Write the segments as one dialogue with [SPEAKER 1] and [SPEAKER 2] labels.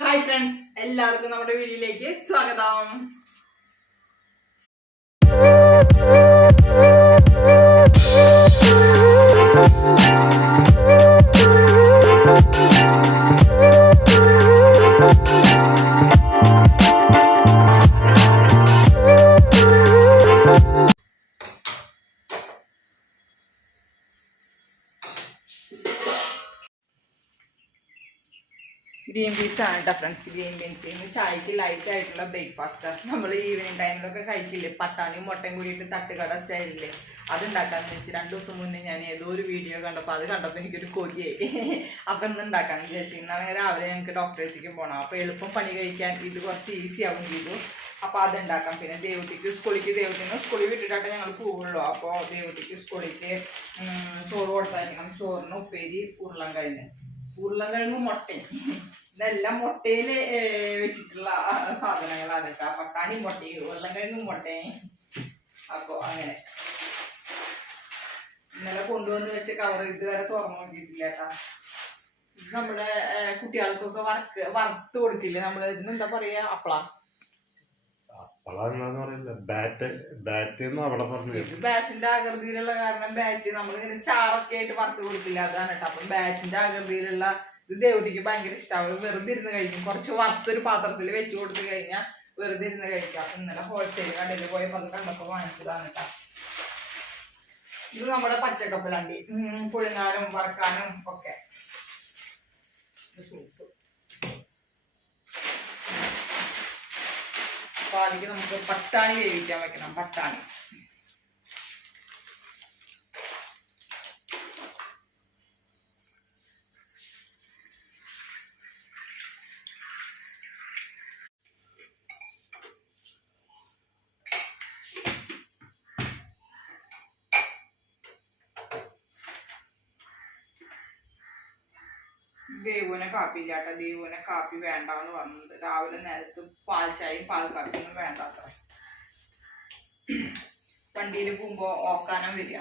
[SPEAKER 1] Hi friends എല്ലാവർക്കും നമ്മുടെ വീഡിയോയിലേക്ക് സ്വാഗതം. ഗ്രീൻ പീസ് ആണ് കേട്ടോ ഫ്രണ്ട്സ്. Green beans. ഇന്ന് ചായക്ക് ലൈറ്റ് ആയിട്ടുള്ള ബ്രേക്ക്ഫാസ്റ്റ് നമ്മൾ ഈവനിങ് ടൈമിലൊക്കെ കഴിക്കില്ലേ? പട്ടാണിയും മുട്ടയും കൂടിയിട്ട് തട്ടുകട സ്റ്റൈലില്ലേ അത് ഉണ്ടാക്കാന്ന് വെച്ച് രണ്ടു ദിവസം മുന്നേ ഞാൻ ഏതോ ഒരു വീഡിയോ കണ്ടപ്പോൾ അത് കണ്ടപ്പോൾ എനിക്കൊരു കൊതിയായി. അപ്പം ഇന്ന് ഉണ്ടാക്കാന്ന് വിചാരിച്ചു. ഇന്നാണെങ്കിൽ രാവിലെ ഞങ്ങൾക്ക് ഡോക്ടറേറ്റിലേക്ക് പോകണം അപ്പോൾ എളുപ്പം പണി കഴിക്കാൻ ഇത് കുറച്ച് ഈസി ആവും ചെയ്തു. അപ്പോൾ അത് ഉണ്ടാക്കാം. പിന്നെ ദേവട്ടിക്ക് സ്കൂളിലേക്ക് ദേവട്ടിന്ന് സ്കൂളിൽ വിട്ടിട്ടാണ് ഞങ്ങൾ പോവുള്ളൂ. അപ്പോൾ ദേവട്ടിക്ക് സ്കൂളിലേക്ക് ചോറ് കൊടുത്തായിരിക്കണം. ചോറിന് ഉപ്പേരി ഉരുളൻ കഴിഞ്ഞ് ഉരുളക്കിഴങ്ങ് മുട്ടയും. ഇതെല്ലാം മുട്ടയിൽ വെച്ചിട്ടുള്ള സാധനങ്ങളാണ് കേട്ടോ. പട്ടാണി മുട്ടയും ഉരുളക്കിഴങ്ങും മുട്ടയും അപ്പോൾ അങ്ങനെ. ഇന്നലെ കൊണ്ടുവന്ന് വെച്ച് കവർ ഇതുവരെ തുറന്നു നോക്കിയിട്ടില്ല കേട്ടോ. നമ്മുടെ കുട്ടികൾക്കൊക്കെ വറുത്ത് കൊടുക്കില്ലേ നമ്മൾ ഇതിനെന്താ പറയാ? അപ്പള.
[SPEAKER 2] ബാറ്റ് ബാറ്റ് എന്ന് അവിടെ
[SPEAKER 1] ബാറ്റിന്റെ ആകൃതിയിലുള്ള കാരണം ബാറ്റ് നമ്മൾ നമ്മളിങ്ങനെ സ്റ്റാറൊക്കെ ആയിട്ട് വറുത്ത് കൊടുക്കില്ല. അതാണ് കേട്ടോ. അപ്പം ബാറ്റിന്റെ ആകൃതിയിലുള്ള ഇത് ദേവട്ടിക്ക് ഭയങ്കര ഇഷ്ടമാണ് വെറുതെ ഇരുന്ന് കഴിക്കും. കുറച്ച് വറുത്തൊരു പാത്രത്തിൽ വെച്ച് കൊടുത്തു കഴിഞ്ഞാൽ വെറുതെ ഇരുന്ന് കഴിക്കാം. ഇന്നലെ ഹോൾസെയിൽ കടയിൽ പോയി അത് കണ്ടപ്പോൾ വാങ്ങിച്ചതാണ് കേട്ടോ. ഇത് നമ്മുടെ പച്ചക്കപ്പലണ്ടി. പുഴുങ്ങാനും വറക്കാനും ഒക്കെ. ഇത് സൂപ്പ് അപ്പൊ അതിലേക്ക് നമുക്ക് പട്ടാണി വേവിക്കാൻ വെക്കണം. പട്ടാണി. ദേവുവിനെ കാപ്പി ഇല്ലാട്ട ദേവുവിനെ കാപ്പി വേണ്ടാന്ന് പറഞ്ഞത് രാവിലെ നേരത്ത് പാൽ ചായയും പാൽ കാപ്പിയൊന്നും വേണ്ട അത്ര വണ്ടിയിൽ പോകുമ്പോ ഓക്കാനം വരിക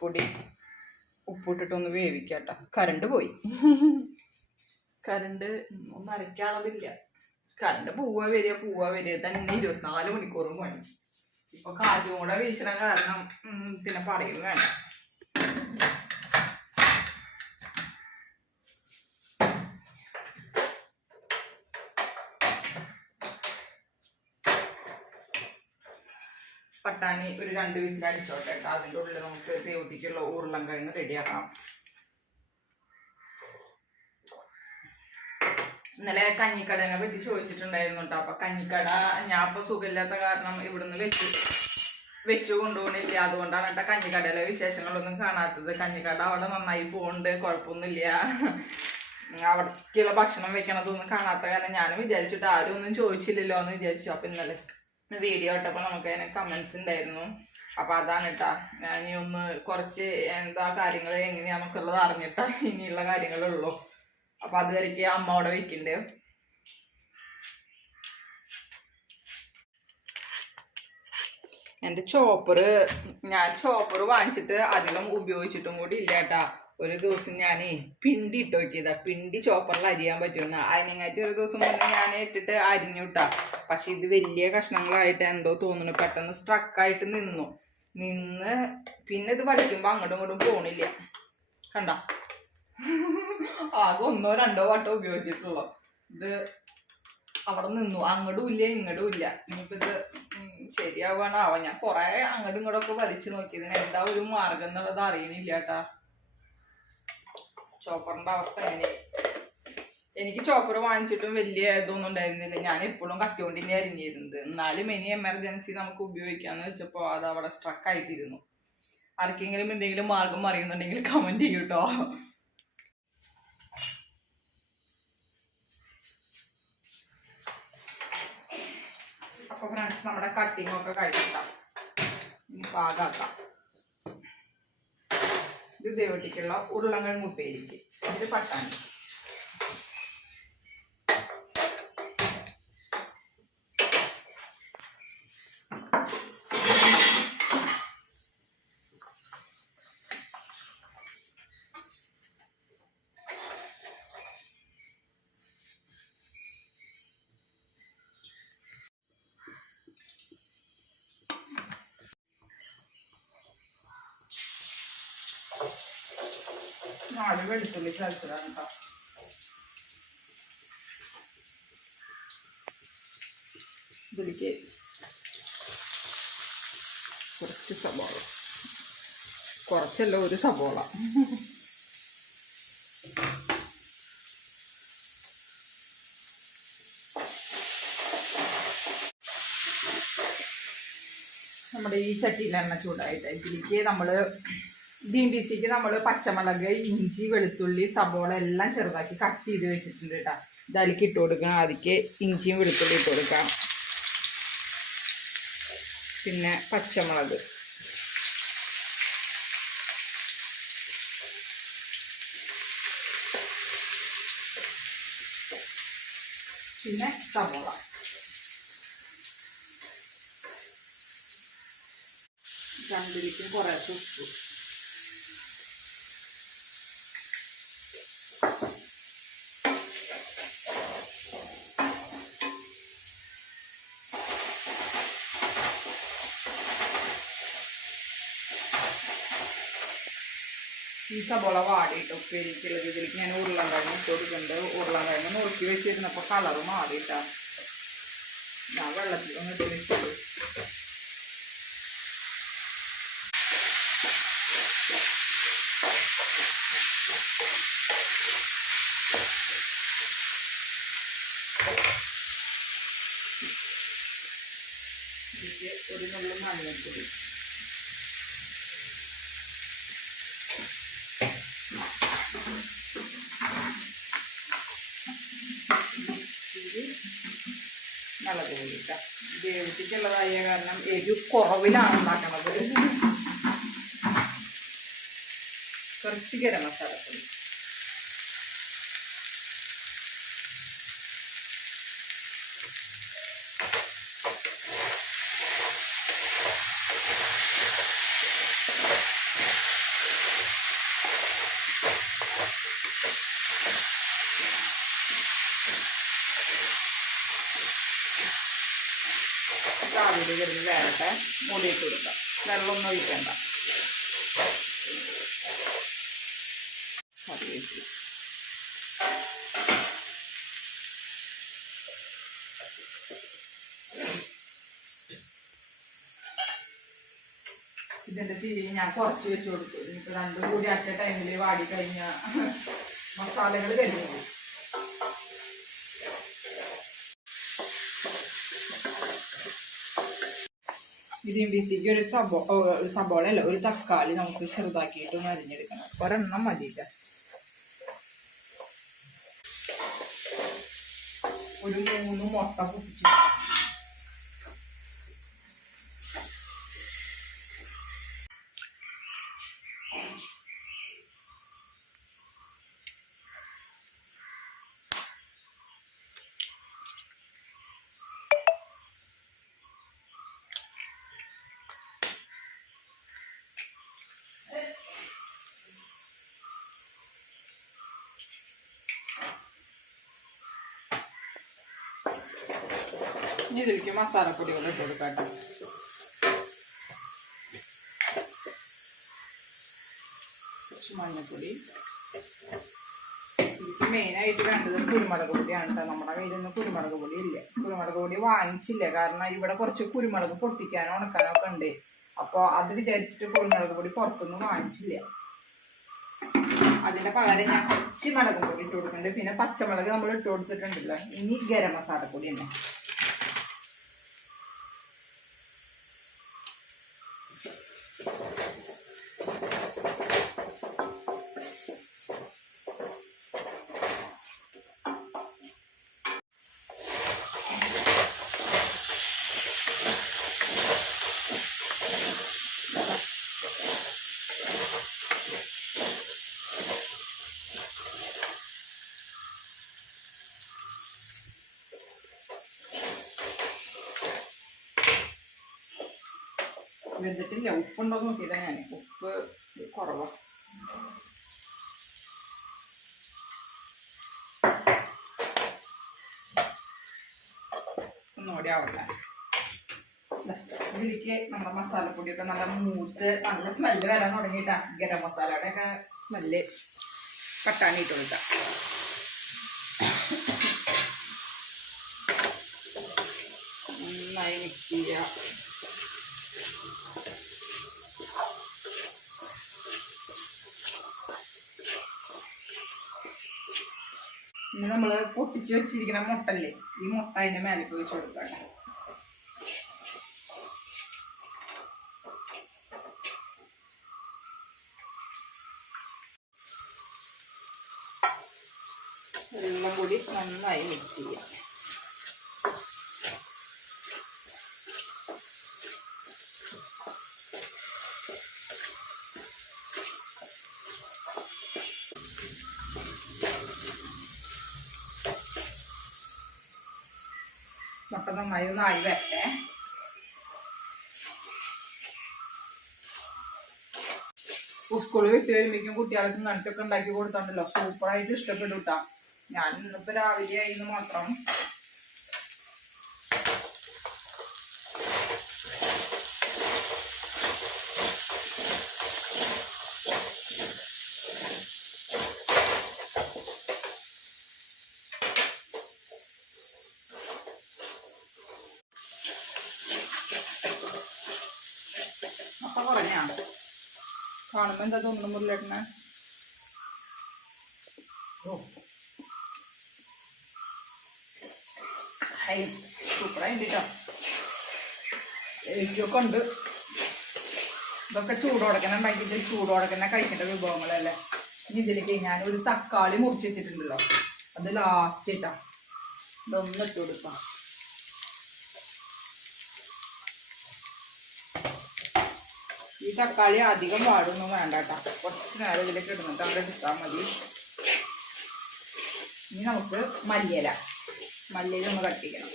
[SPEAKER 1] മഞ്ഞപ്പൊടി ഉപ്പിട്ടിട്ടൊന്ന് വേവിക്കാട്ടോ. കറണ്ട് പോയി. കറണ്ട് ഒന്നും അരയ്ക്കാനുള്ളതില്ല. കറണ്ട് പോവാ വരിക പോവാ വരിക. തന്നെ ഇരുപത്തിനാല് മണിക്കൂറും പണി. ഇപ്പൊ കാറ്റും കൂടെ വീശണ കാരണം പിന്നെ പറയും വേണ്ട. പട്ടാണി ഒരു രണ്ട് വിസിൽ അടിച്ചോട്ടെ അതിന്റെ ഉള്ളിൽ നമുക്ക് ദേവട്ടിക്കുള്ള ഉരുളം കഴിഞ്ഞ് റെഡിയാക്കാം. ഇന്നലെ കഞ്ഞിക്കടനെ പറ്റി ചോദിച്ചിട്ടുണ്ടായിരുന്നു കേട്ടോ. അപ്പൊ കഞ്ഞിക്കട ഞാൻ ഇപ്പൊ സുഖമില്ലാത്ത കാരണം ഇവിടുന്ന് വെച്ച്. വെച്ചു കൊണ്ടുപോകണില്ല. അതുകൊണ്ടാണ് കേട്ടോ കഞ്ഞിക്കടയിലെ വിശേഷങ്ങളൊന്നും കാണാത്തത്. കഞ്ഞിക്കട അവിടെ നന്നായി പോകുന്നുണ്ട്. കുഴപ്പമൊന്നുമില്ല. അവിടേക്കുള്ള ഭക്ഷണം വെക്കണതൊന്നും കാണാത്ത കാരണം ഞാനും വിചാരിച്ചിട്ട് ആരും ഒന്നും ചോദിച്ചില്ലല്ലോ എന്ന് വിചാരിച്ചു. അപ്പൊ ഇന്നലെ വീഡിയോ ഇട്ടപ്പോൾ നമുക്ക് അതിന് കമന്റ്സ് ഉണ്ടായിരുന്നു അപ്പൊ അതാണ് കേട്ടാ ഇനി ഒന്ന് കുറച്ച് എന്താ കാര്യങ്ങൾ നമുക്കുള്ളത് അറിഞ്ഞിട്ടാ ഇനിയുള്ള കാര്യങ്ങളുള്ളൂ. അപ്പൊ അതുവരേക്ക് അമ്മ അവിടെ വെക്കണ്ട് എന്റെ ചോപ്പറ് ഞാൻ ചോപ്പറ് വാങ്ങിച്ചിട്ട് അധികം ഉപയോഗിച്ചിട്ടും കൂടി ഇല്ല കേട്ടാ ഒരു ദിവസം ഞാൻ പിണ്ടി ഇട്ട് നോക്കിയതാ. പിണ്ടി ചോപ്പറിൽ അരിയാൻ പറ്റുമെന്ന്. അതിനെങ്ങാട്ടി ഒരു ദിവസം മുന്നേ ഞാൻ ഇട്ടിട്ട് അരിഞ്ഞുട്ടാ പക്ഷെ ഇത് വലിയ കഷ്ണങ്ങളായിട്ട് എന്തോ തോന്നുന്നു. പെട്ടെന്ന് സ്ട്രക്കായിട്ട് നിന്നു. നിന്ന് പിന്നെ ഇത് വലിക്കുമ്പോൾ അങ്ങോട്ടും ഇങ്ങോട്ടും പോണില്ല. കണ്ട? ആകെ ഒന്നോ രണ്ടോ വട്ടം ഉപയോഗിച്ചിട്ടുള്ളൂ. ഇത് അവിടെ നിന്നു. അങ്ങോട്ടും ഇല്ല ഇങ്ങോട്ടും ഇല്ല. ഇനിയിപ്പോ ഇത് ശരിയാവാണാവോ ഞാൻ കൊറേ അങ്ങോട്ടും ഇങ്ങോട്ടും ഒക്കെ വലിച്ചു നോക്കിയതിന് എന്താ ഒരു മാർഗം എന്നുള്ളത് അറിയണില്ല കേട്ടാ ചോപ്പറിന്റെ അവസ്ഥ എങ്ങനെ എനിക്ക് ചോപ്പർ വാങ്ങിച്ചിട്ടും വലിയ ഇതൊന്നും ഉണ്ടായിരുന്നില്ല. ഞാൻ എപ്പോഴും കത്തിക്കൊണ്ടിനെ അരിഞ്ഞിരുന്നത്. എന്നാലും ഇനി എമർജൻസി നമുക്ക് ഉപയോഗിക്കാന്ന് വെച്ചപ്പോൾ അത് അവിടെ സ്ട്രക്ക് ആയിട്ടിരുന്നു. ആർക്കെങ്കിലും എന്തെങ്കിലും മാർഗം അറിയുന്നുണ്ടെങ്കിൽ കമന്റ് ചെയ്യൂട്ടോ. അപ്പൊ ഫ്രണ്ട്സ് നമ്മുടെ കട്ടിങ്ങൊക്കെ കഴിച്ചിട്ടാ ഇനി പാകാക്കാം ഇത് ദേവട്ടിക്കുള്ള ഉരുളങ്ങൾ മുപ്പേരിക്ക് ഇത് പട്ടാണി. നാല് വെളുത്തുള്ളി ചതച്ചതാണ് കേട്ടോ ഇതിലേക്ക് കുറച്ച് സവാള. കുറച്ചല്ല ഒരു സവാള. നമ്മുടെ ഈ ചട്ടിയിൽ എണ്ണ ചൂടായിട്ട് ഇതിലേക്ക് നമ്മൾ പീസിക്ക് നമ്മൾ പച്ചമുളക് ഇഞ്ചി വെളുത്തുള്ളി സബോള എല്ലാം ചെറുതാക്കി കട്ട് ചെയ്ത് വെച്ചിട്ടുണ്ട് കേട്ടോ ഇതിലേക്ക് ഇട്ട് കൊടുക്കാം അതിക്ക് ഇഞ്ചിയും വെളുത്തുള്ളി ഇട്ട് കൊടുക്കാം. പിന്നെ പച്ചമുളക്. പിന്നെ സബോള രണ്ടിലേക്കും കുറേശ്ശെ ഉപ്പ്. സബോള വാടിയിട്ട് ഉപ്പേരിക്കുള്ളത് ഇതിലേക്ക് ഞാൻ ഉരുളൻകിഴങ്ങ് ഇട്ട് കൊടുക്കുന്നുണ്ട് ഉരുളൻകിഴങ്ങ് നുറുക്കി വെച്ചിരുന്നപ്പോൾ കളറ് മാറിയിട്ടാ. ഞാൻ വെള്ളത്തിൽ ഒന്ന് ഇട്ട് വെച്ചത്. ഒരു നുള്ളു മഞ്ഞൾപ്പൊടി ഇത് മുളക് പൊടി ഇട്ടാ. വേവിച്ചിട്ടുള്ളതായ കാരണം എരിവ് കുറവിലാണ് ഉണ്ടാക്കണത്. കുറച്ച് ഗരം മസാല കാവിൽ കിടന്ന് വേറട്ടെ മൂടിയിട്ട് കൊടുക്കാം വെള്ളമൊന്നും ഒഴിക്കണ്ട. ഇതിന്റെ തിരി ഞാൻ കുറച്ച് വെച്ച് കൊടുത്തു. ഇനിയിപ്പോ രണ്ടും കൂടി അറ്റ ടൈമിൽ വാടി കഴിഞ്ഞ മസാലകൾ കഴിഞ്ഞു ഗ്രീൻ ഒരു സബോ ഒരു സബോള അല്ല ഒരു തക്കാളി നമുക്ക് ചെറുതാക്കിയിട്ട് ഒന്ന് അരിഞ്ഞെടുക്കണം. ഒരെണ്ണം മതിയില്ല. ഒരു മൂന്ന് മുട്ട പൊട്ടിച്ച് ഇതിലേക്ക് മസാലപ്പൊടികൾ ഇട്ട് കൊടുക്കാം കുറച്ച് മഞ്ഞൾപ്പൊടി. ഇതിക്ക് മെയിനായിട്ട് വേണ്ടത് കുരുമുളക് പൊടിയാണ് കേട്ടോ നമ്മുടെ കയ്യിലൊന്നും കുരുമുളക് പൊടി ഇല്ല കുരുമുളക് പൊടി വാങ്ങിച്ചില്ല. കാരണം ഇവിടെ കുറച്ച് കുരുമുളക് പൊട്ടിക്കാനോ ഉണക്കാനോ ഒക്കെ ഉണ്ട്. അപ്പോൾ അത് വിചാരിച്ചിട്ട് കുരുമുളക് പൊടി പുറത്തൊന്നും വാങ്ങിച്ചില്ല. അതിന്റെ പകരം ഞാൻ കുറച്ച് മുളകും പൊടി ഇട്ട് കൊടുക്കുന്നുണ്ട്. പിന്നെ പച്ചമുളക് നമ്മൾ ഇട്ട് കൊടുത്തിട്ടുണ്ടല്ലോ. ഇനി ഗരം മസാല പൊടി തന്നെ. വെന്തിട്ടില്ല. ഉപ്പുണ്ടോ എന്ന് നോക്കിയില്ല ഞാൻ. ഉപ്പ് കുറവാ. ഒന്നുകൂടി ആവട്ടെ. ഇതിലേക്ക് നമ്മുടെ മസാലപ്പൊടിയൊക്കെ നല്ല മൂത്ത് നല്ല സ്മെല്ല് വരാൻ തുടങ്ങിയിട്ടാ ഗരം മസാലയുടെ ഒക്കെ സ്മെല്ല് കട്ടാനിട്ട് കൊടുക്കാം നന്നായി മിക്സ് ചെയ്യുക ഇനി നമ്മൾ പൊട്ടിച്ച് വെച്ചിരിക്കുന്ന മുട്ടല്ലേ? ഈ മുട്ട അതിന്റെ മേലേക്ക് വെച്ച് കൊടുക്കാം എല്ലാം കൂടി നന്നായി മിക്സ് ചെയ്യാം. മുട്ട നന്നായി ഒന്ന് ആയി വരട്ടെ സ്കൂളിൽ വിട്ട് കഴിയുമ്പോഴേക്കും കുട്ടികൾക്ക് ഇങ്ങനത്തൊക്കെ ഉണ്ടാക്കി കൊടുത്തോണ്ടല്ലോ. സൂപ്പറായിട്ട് ഇഷ്ടപ്പെട്ടു കേട്ടാ ഞാൻ ഇന്നിപ്പോ രാവിലെ ആയിരുന്നു മാത്രം അപ്പൊ പറഞ്ഞാ കാണുമ്പോ എന്താ തോന്നുന്നു മുരളിയേട്ടനെ സൂപ്പറായിട്ട് കേട്ടോ എനിക്കൊക്കെ ഉണ്ട്. ഇതൊക്കെ ചൂടോടക്കനെ ഉണ്ടാക്കിയിട്ട് ചൂടോടക്കനെ കഴിക്കേണ്ട വിഭവങ്ങളല്ലേ? ഇനി ഇതിലേക്ക് ഞാൻ ഒരു തക്കാളി മുറിച്ച് വെച്ചിട്ടുണ്ടല്ലോ. അത് ലാസ്റ്റ് ഇട്ടാ ഇതൊന്നും ഇട്ട് കൊടുക്കാം. ഈ തക്കാളി അധികം വാടൊന്നും വേണ്ട കേട്ടോ. കുറച്ച് നേരം ഇതിലേക്ക് ഇടുന്നിട്ട് അവിടെ എടുത്താൽ മതി. ഇനി നമുക്ക് മല്ലിയില. മല്ലിയില ഒന്ന് കട്ടിക്കണം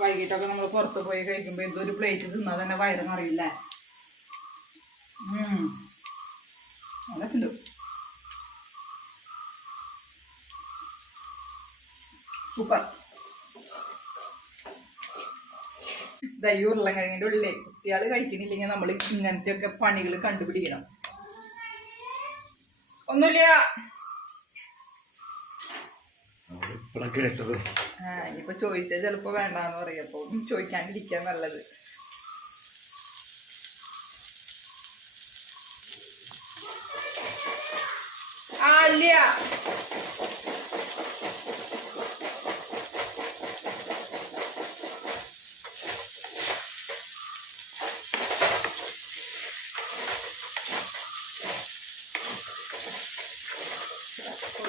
[SPEAKER 1] വൈകിട്ടൊക്കെ നമ്മൾ പുറത്ത് പോയി കഴിക്കുമ്പോൾ ഒരു പ്ലേറ്റ് തിന്നാൽ തന്നെ വയറ് നിറയില്ലേ ഉം. നല്ല രസമുണ്ട് സൂപ്പർ ദാ ഈ കഴിഞ്ഞതിന്റെ ഉള്ളിലെ. കുട്ടികൾ കഴിക്കണില്ലെങ്കിൽ നമ്മൾ ഇങ്ങനത്തെ ഒക്കെ പണികൾ കണ്ടുപിടിക്കണം. ഒന്നുമില്ല.
[SPEAKER 2] കേട്ടത്.
[SPEAKER 1] ആ ഇനിയിപ്പോ ചോദിച്ചാൽ ചിലപ്പോ വേണ്ടാന്ന് പറയപ്പോ ചോദിക്കാണ്ടിരിക്കാൻ നല്ലത്. ആ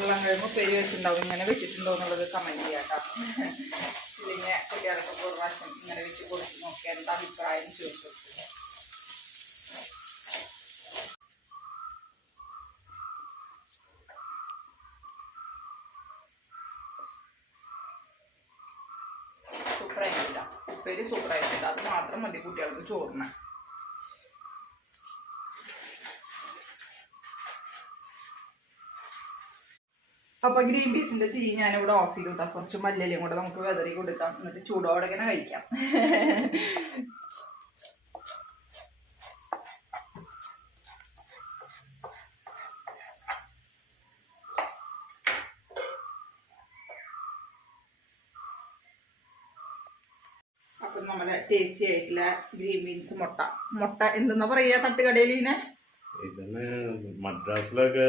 [SPEAKER 1] ഇല്ല ഉരുളൻകിഴങ്ങ് പേര് വെച്ചിട്ടുണ്ടാവും. ഇങ്ങനെ വെച്ചിട്ടുണ്ടോ എന്നുള്ളത് കമന്റ് ചെയ്യാം ഇല്ലെങ്കിൽ കുട്ടികൾക്ക് പ്രാവശ്യം ഇങ്ങനെ വെച്ച് കൊടുത്ത് നോക്കി എന്താ അഭിപ്രായം ചോദിച്ചു സൂപ്പറായിട്ടില്ല. ഉപ്പേരി സൂപ്പറായിട്ടില്ല. അത് മാത്രം മതി കുട്ടികൾക്ക് ചോറിന്. അപ്പൊ ഗ്രീൻ പീസിന്റെ തീ ഞാനിവിടെ ഓഫ് ചെയ്തു കേട്ടോ കുറച്ച് മല്ലലും കൂടെ നമുക്ക് വെതറി കൊടുക്കാം. എന്നിട്ട് ചൂടോടെ ഇങ്ങനെ കഴിക്കാം. നമ്മളെ ടേസ്റ്റി ആയിട്ടുള്ള ഗ്രീൻ ബീൻസ് മുട്ട. മുട്ട എന്തെന്നാ പറയാ തട്ടുകടയിൽ ഇതിനെ
[SPEAKER 2] ഇതിന് മദ്രാസിലൊക്കെ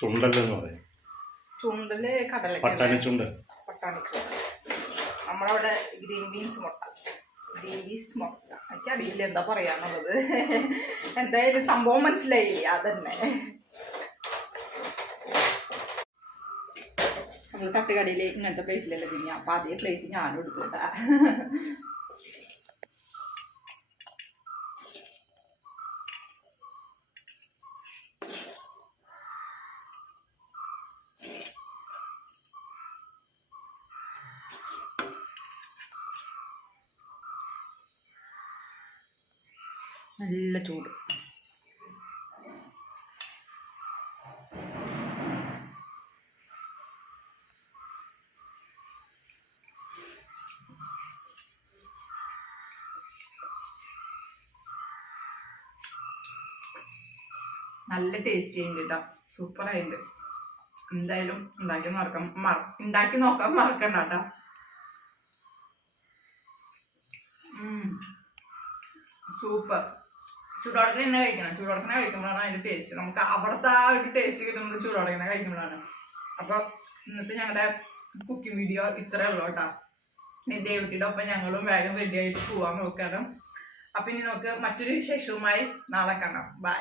[SPEAKER 2] ചുണ്ടല്ലെന്ന് പറയും.
[SPEAKER 1] ചുണ്ടൽ കടല
[SPEAKER 2] പട്ടാണി ചുണ്ടൽ
[SPEAKER 1] പട്ടാണിക്ക് നമ്മളവിടെ ഗ്രീൻ ബീൻസ് മുട്ട. ഗ്രീൻ ബീൻസ് മുട്ട. എനിക്കറിയില്ല എന്താ പറയാന്നുള്ളത് എന്തായാലും സംഭവം മനസ്സിലായി. അതന്നെ. നമ്മൾ തട്ടുകടയിൽ ഇങ്ങനത്തെ പ്ലേറ്റിലല്ലേ തിന്നാ. അപ്പൊ അതേ പ്ലേറ്റ് ഞാനും എടുത്തുട്ടാ നല്ല ചൂട്. നല്ല ടേസ്റ്റ് ചെയ്യുന്നുണ്ട് കേട്ടോ സൂപ്പർ ആയിട്ടുണ്ട്. എന്തായാലും ഉണ്ടാക്കി മറക്കാം. മറ ഉണ്ടാക്കി നോക്കാൻ മറക്കണ്ട കേട്ടോ സൂപ്പർ ചൂടോടക്കനെ തന്നെ കഴിക്കണം. ചൂടോടക്കനെ കഴിക്കുമ്പോഴാണ് അതിന്റെ ടേസ്റ്റ് നമുക്ക് അവിടുത്തെ ആ ഒരു ടേസ്റ്റ് കിട്ടുന്നത് ചൂടോടക്കനെ കഴിക്കുമ്പോഴാണ്. അപ്പോൾ ഇന്നത്തെ ഞങ്ങളുടെ കുക്കിംഗ് വീഡിയോ ഇത്രയേ ഉള്ളൂ കേട്ടോ. ദേവട്ടിയുടെ ഒപ്പം ഞങ്ങളും വേഗം റെഡി ആയിട്ട് പോവാൻ നോക്കണം. അപ്പൊ ഇനി നമുക്ക് മറ്റൊരു വിശേഷവുമായി നാളെ കാണാം. ബൈ